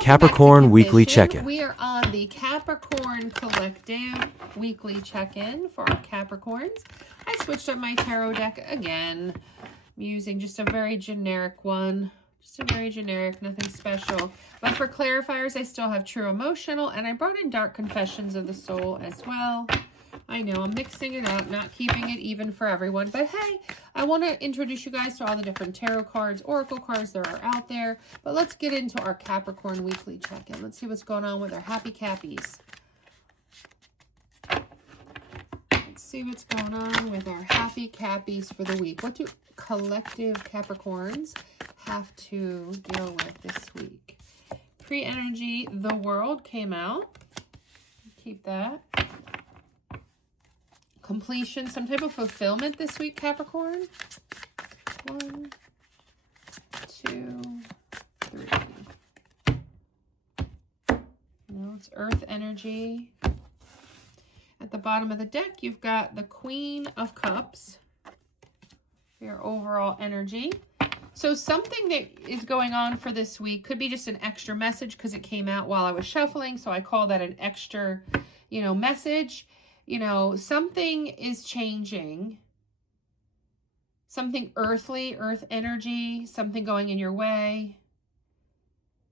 Capricorn weekly Kimbition. check-in. We are on the Capricorn Collective weekly check-in for our Capricorns. I switched up my tarot deck again. I'm using just a very generic one. Just a very generic, nothing special. But for clarifiers, I still have True Emotional, and I brought in Dark Confessions of the Soul as well. I know I'm mixing it up, not keeping it even for everyone. But hey, I want to introduce you guys to all the different tarot cards, oracle cards there are out there. But let's get into our Capricorn weekly check-in. Let's see what's going on with our happy Cappies. Let's see what's going on with our happy Cappies for the week. What do collective Capricorns have to deal with this week? Pre-energy, the world came out. Keep that. Completion, some type of fulfillment this week, Capricorn. 1, 2, 3. No, it's earth energy. At the bottom of the deck, you've got the Queen of Cups. Your overall energy. So something that is going on for this week could be just an extra message because it came out while I was shuffling. So I call that an extra, message. Something is changing. Something earthly, earth energy, something going in your way.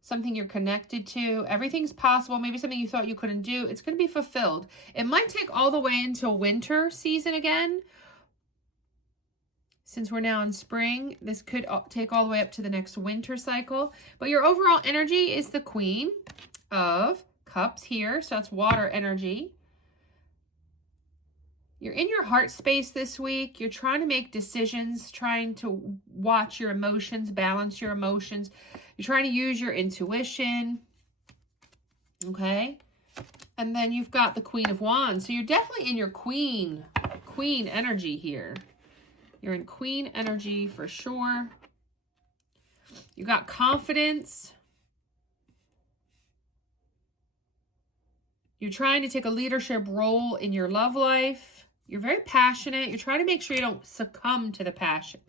Something you're connected to. Everything's possible. Maybe something you thought you couldn't do. It's going to be fulfilled. It might take all the way until winter season again. Since we're now in spring, this could take all the way up to the next winter cycle. But your overall energy is the Queen of Cups here. So that's water energy. You're in your heart space this week. You're trying to make decisions, trying to watch your emotions, balance your emotions. You're trying to use your intuition. Okay? And then you've got the Queen of Wands. So you're definitely in your queen energy here. You're in queen energy for sure. You got confidence. You're trying to take a leadership role in your love life. You're very passionate. You're trying to make sure you don't succumb to the passion.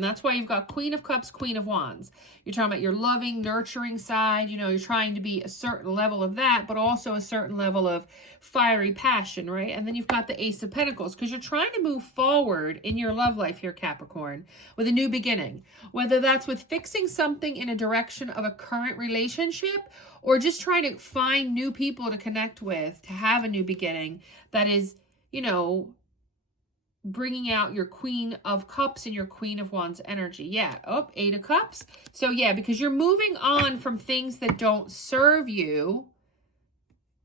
That's why you've got Queen of Cups, Queen of Wands. You're talking about your loving, nurturing side. You're trying to be a certain level of that, but also a certain level of fiery passion, right? And then you've got the Ace of Pentacles because you're trying to move forward in your love life here, Capricorn, with a new beginning. Whether that's with fixing something in a direction of a current relationship or just trying to find new people to connect with, to have a new beginning that is, bringing out your Queen of Cups and your Queen of Wands energy. Yeah. Oh, 8 of Cups. So yeah, because you're moving on from things that don't serve you,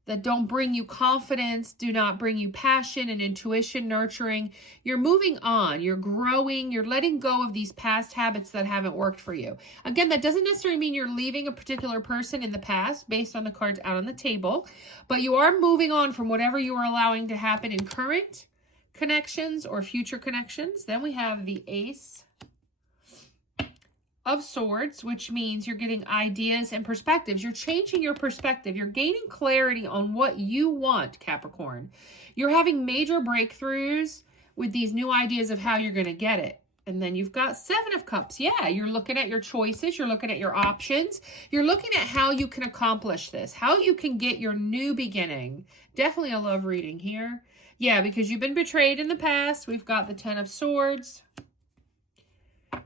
that don't bring you confidence, do not bring you passion and intuition, nurturing. You're moving on. You're growing. You're letting go of these past habits that haven't worked for you. Again, that doesn't necessarily mean you're leaving a particular person in the past based on the cards out on the table, but you are moving on from whatever you are allowing to happen in current connections or future connections. Then we have the Ace of Swords, which means you're getting ideas and perspectives. You're changing your perspective. You're gaining clarity on what you want, Capricorn. You're having major breakthroughs with these new ideas of how you're going to get it. And then you've got 7 of Cups. Yeah, you're looking at your choices. You're looking at your options. You're looking at how you can accomplish this, how you can get your new beginning. Definitely a love reading here. Yeah, because you've been betrayed in the past. We've got the 10 of Swords.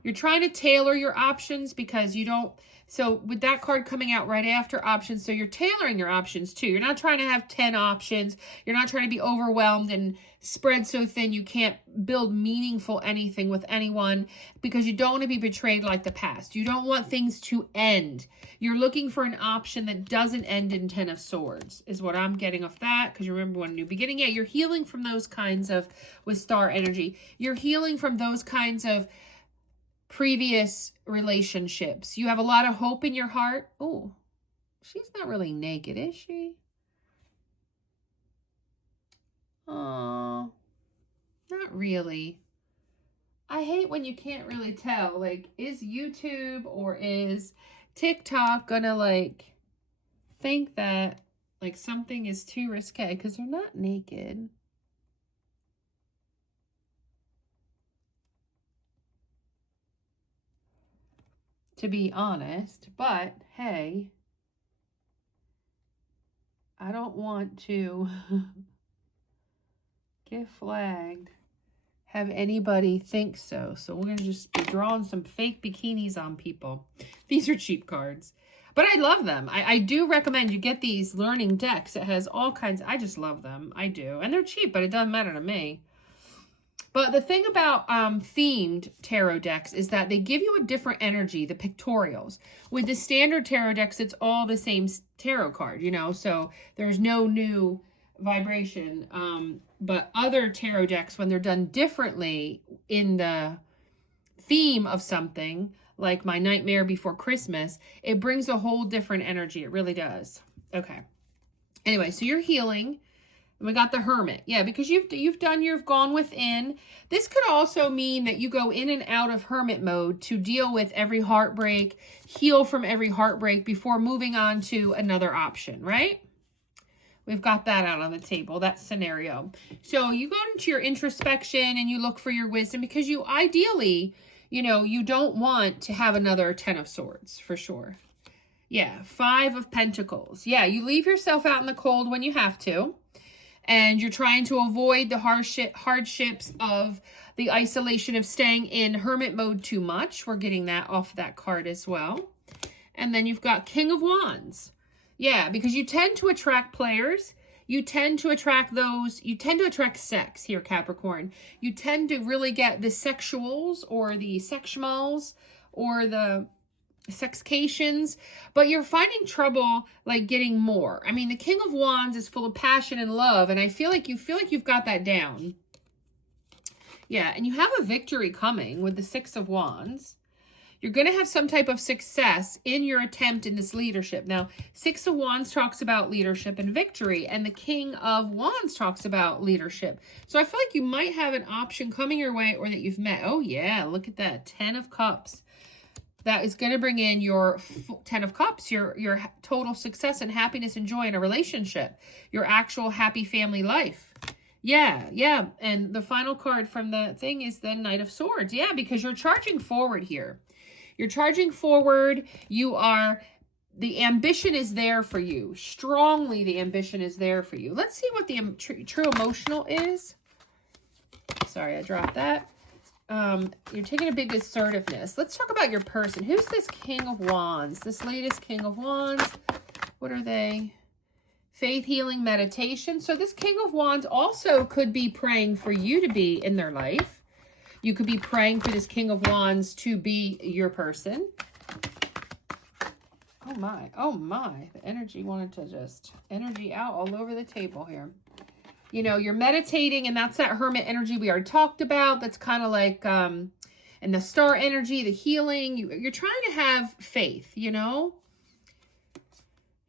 You're trying to tailor your options because you don't, so with that card coming out right after options, so you're tailoring your options too. You're not trying to have 10 options. You're not trying to be overwhelmed and spread so thin you can't build meaningful anything with anyone because you don't want to be betrayed like the past. You don't want things to end. You're looking for an option that doesn't end in 10 of Swords is what I'm getting off that because you remember one new beginning. Yeah, you're healing from those kinds of, with star energy, you're healing from those kinds of previous relationships. You have a lot of hope in your heart. Oh, she's not really naked, is she? Oh, not really. I hate when you can't really tell. Like, is YouTube or is TikTok gonna think that something is too risque because they're not naked. to be honest. But, hey, I don't want to get flagged, have anybody think so. So we're going to just be drawing some fake bikinis on people. These are cheap cards. But I love them. I do recommend you get these learning decks. It has all kinds. I just love them. I do. And they're cheap, but it doesn't matter to me. But the thing about themed tarot decks is that they give you a different energy, the pictorials. With the standard tarot decks, it's all the same tarot card, you know, so there's no new vibration. But other tarot decks, when they're done differently in the theme of something, like my Nightmare Before Christmas, it brings a whole different energy. It really does. Okay. Anyway, so you're healing. And we got the Hermit. Yeah, because you've gone within. This could also mean that you go in and out of Hermit mode to deal with every heartbreak, heal from every heartbreak before moving on to another option, right? We've got that out on the table, that scenario. So you go into your introspection and you look for your wisdom because you ideally, you know, you don't want to have another 10 of Swords for sure. Yeah, 5 of Pentacles. Yeah, you leave yourself out in the cold when you have to. And you're trying to avoid the hardships of the isolation of staying in hermit mode too much. We're getting that off that card as well. And then you've got King of Wands. Yeah, because you tend to attract players. You tend to attract sex here, Capricorn. You tend to really get the sexuals or the sexuals or the sexcations, but you're finding trouble like getting more. I mean, the King of Wands is full of passion and love, and I feel like you've got that down. Yeah, and you have a victory coming with the 6 of Wands. You're going to have some type of success in your attempt in this leadership. Now, 6 of Wands talks about leadership and victory, and the King of Wands talks about leadership. So I feel like you might have an option coming your way or that you've met. Oh yeah, look at that, 10 of Cups. That is going to bring in your 10 of Cups, your total success and happiness and joy in a relationship, your actual happy family life. Yeah, yeah. And the final card from the thing is the Knight of Swords. Yeah, because you're charging forward here. You're charging forward. The ambition is there for you. Strongly, the ambition is there for you. Let's see what the true emotional is. Sorry, I dropped that. You're taking a big assertiveness. Let's talk about your person. Who's this King of Wands? This latest King of Wands. What are they? Faith, healing, meditation. So this King of Wands also could be praying for you to be in their life. You could be praying for this King of Wands to be your person. Oh my, oh my. The energy wanted to just energy out all over the table here. You know, you're meditating, and that's that hermit energy we already talked about. That's kind of like, and the star energy, the healing. You're trying to have faith, you know?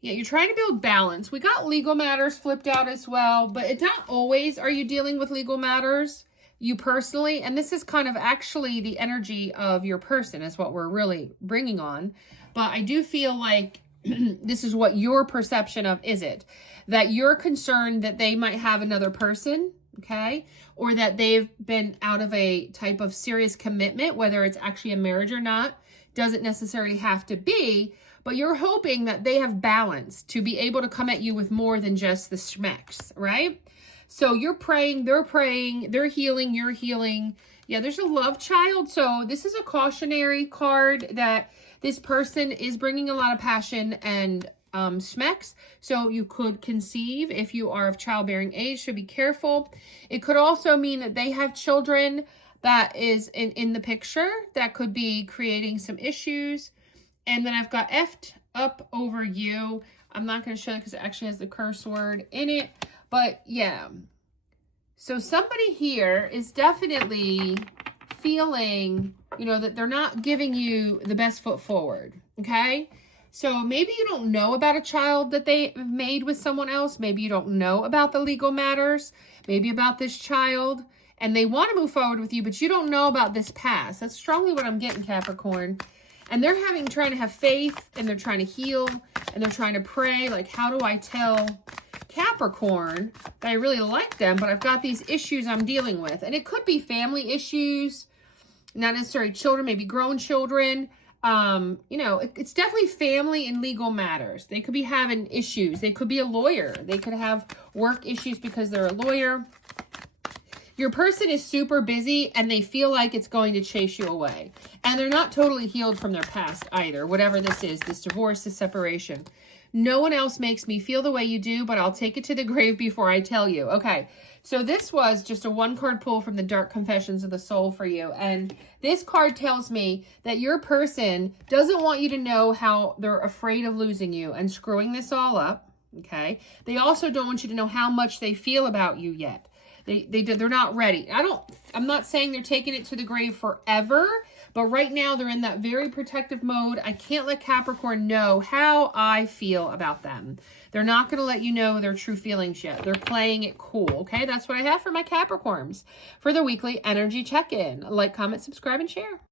Yeah, you're trying to build balance. We got legal matters flipped out as well, but it's not always are you dealing with legal matters, you personally. And this is kind of actually the energy of your person is what we're really bringing on. But I do feel like this is what your perception of is it. That you're concerned that they might have another person, okay? Or that they've been out of a type of serious commitment, whether it's actually a marriage or not, doesn't necessarily have to be, but you're hoping that they have balance to be able to come at you with more than just the schmecks, right? So you're praying, they're healing, you're healing. Yeah, there's a love child. So this is a cautionary card that this person is bringing a lot of passion and schmecks, so you could conceive if you are of childbearing age, so be careful. It could also mean that they have children that is in the picture that could be creating some issues. And then I've got effed up over you. I'm not going to show it because it actually has the curse word in it, but yeah. So somebody here is definitely feeling, you know, that they're not giving you the best foot forward, okay? So maybe you don't know about a child that they made with someone else. Maybe you don't know about the legal matters. Maybe about this child. And they want to move forward with you, but you don't know about this past. That's strongly what I'm getting, Capricorn. And they're trying to have faith, and they're trying to heal, and they're trying to pray. Like, how do I tell Capricorn that I really like them, but I've got these issues I'm dealing with? And it could be family issues, not necessarily children, maybe grown children. You know, it's definitely family and legal matters. They could be having issues. They could be a lawyer. They could have work issues because they're a lawyer. Your person is super busy and they feel like it's going to chase you away. And they're not totally healed from their past either, whatever this is, this divorce, this separation. No one else makes me feel the way you do, but I'll take it to the grave before I tell you. Okay, so this was just a 1-card pull from the Dark Confessions of the Soul for you. And this card tells me that your person doesn't want you to know how they're afraid of losing you and screwing this all up. Okay, they also don't want you to know how much they feel about you yet. They're not ready. I'm not saying they're taking it to the grave forever, but right now they're in that very protective mode. I can't let Capricorn know how I feel about them. They're not going to let you know their true feelings yet. They're playing it cool. Okay, that's what I have for my Capricorns for the weekly energy check-in. Like, comment, subscribe, and share.